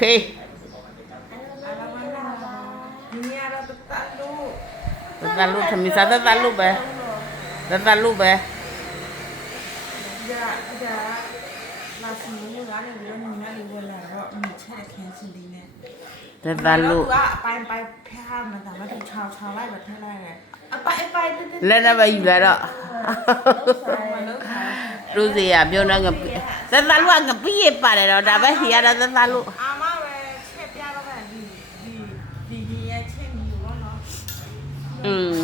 ခေတတလူသမီးစားတတလူပဲတတလူပဲဒါဒါလာစမလို့ရတယ်ဘယ်လိုမျိုးလဲဝလာတော့အမချက်ခင်းစင်းလေးနဲ့တတလူကအပိုင်ပိုင်ဖျားမှာဒါမှသူချောင်းချောင်းလိုက်ပဲထဲလိုက်တယ်အပိုင်အပိုင်လဲနေပဲယူလာတော့လူစီရပြောနေငါသက်သာလူကငပိရပါတယ်တော့ဒါပဲစီရတာသက်သာလူအာ ဒီဒီရဲ့ချက်မျိုးပေါ့နော်อืม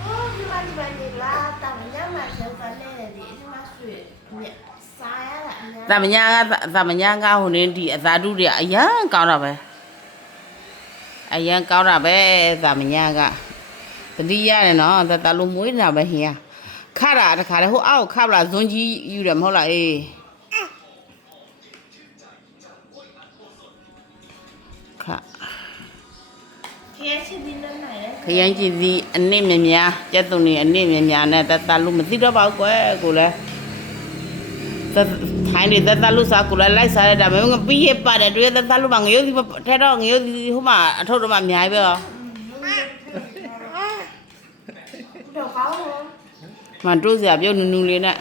โอ้ဒီမှာဒီမှာဒီလာတာမညာမှာရောက်ပါလေဒီအစ်မဆွေညစာရတာအများသမညာကသမညာကဟိုနေဒီအသာတုတွေကအရန်ကောင်းတာပဲအရန်ကောင်းတာပဲသမညာကတတိရတယ်နော်တတလုံးမွေးတာပဲဟင်ရခါတာတခါတည်းဟိုအောက်ခါပလာဇွန်ကြီးယူတယ်မဟုတ်လားအေး ခရမ်းချစ်သီးလည်းနိုင်တယ်ခရိုင်းကြည့်စီအနစ်မြများကျက်သွန်နေအနစ်မြများနဲ့တတ်တတ်လို့မသိတော့ပါဘူးကွယ်ကိုလည်းသက်ထိုင်းနေတတ်တတ်လို့စားကိုလည်းလိုက်စားရတာမင်းကပြီးရပါတယ်တွေ့တတ်တတ်လို့မှငရုတ်စီထဲတော့ငရုတ်စီဟိုမှာအထုပ်တော့မှအများကြီးပဲရောတော့ကောင်းတော့မတို့စရာပြုတ်နူနူလေးနဲ့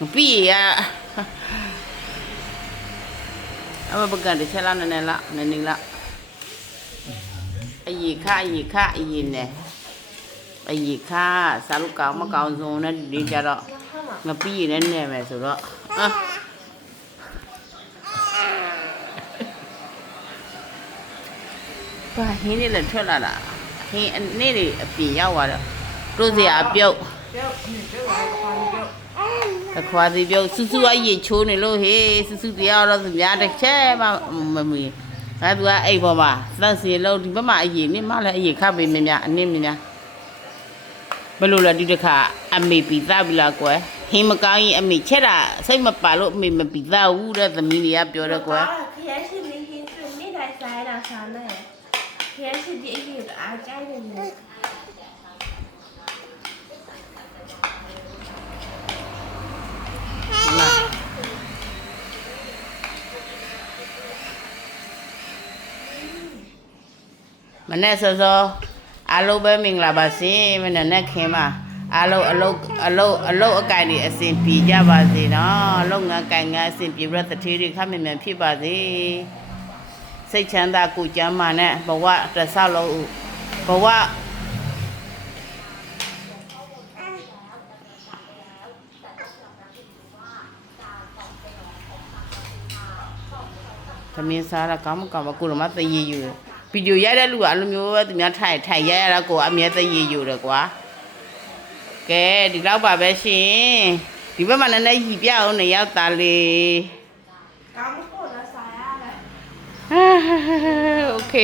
မပြီးရအမပကံတစ်ချက်လားနည်းနည်းလားနည်းနည်းလား ခအီခအီနဲ့အီခစာလူကောင်မကောင်စုံနဲ့ဒီကြတော့ငပီးနဲ့နဲ့မယ်ဆိုတော့အာဘာဟင်းလေးလည်းထွက်လာတာဟင်းအနေတွေအပြင်ရောက်သွားတော့တို့စရာပြုတ်အခွာစီပြုတ်စူးစူးအရေချိုးနေလို့ဟေးစူးစူးတရားတော့သူများတစ်ချက်မှမမီး ငါသူကအဲ့ပေါ်မှာသန့်စင်လုံးဒီဘက်မှာအရေးနင့်မလည်းအရေးခပ်ပေးမင်းများအနင့်မင်းများဘယ်လိုလဲဒီတစ်ခါအမေပီသပြီလားကွယ်ဟင်းမကောင်းရင်အမေချက်တာစိတ်မပါလို့အမေမပီသဘူးတဲ့သမီးတွေကပြောတယ်ကွယ်ခရရှိမင်းဟင်းတွေ့နေ့တိုင်းစားရတာစားနေခရရှိဒီအရေးအားကြိုက်တယ် နဲ့စောစောအားလုံးပဲမင်္ဂလာပါစေမနဲ့နဲ့ခင်ပါအားလုံးအလုံးအလုံးအလုံးအကင်တွေအစဉ်ပြေကြပါစေနော်လုပ်ငန်းကင်ငန်းအစဉ်ပြေရတဲ့တထေးတွေခမင်မြန်ဖြစ်ပါစေစိတ်ချမ်းသာကိုယ်ကျမ်းမာနဲ့ဘဝတစ်ဆောက်လုံးဘဝသမင်းစားတာကောင်းမကောင်းပါကိုယ်တော့မတရေယူတယ် ဗီဒီယိုရိုက်တဲ့လူကအဲ့လိုမျိုးပဲသူများထိုင်ထိုင်ရိုက်ရတာကိုအမြဲတမ်းရည်ယူတယ်ကွာကဲဒီလောက်ပါပဲရှင်ဒီဘက်မှာလည်းလည်းရည်ပြအောင်နေရောက်သားလေးကောင်းဖို့လားဆာရလားโอเค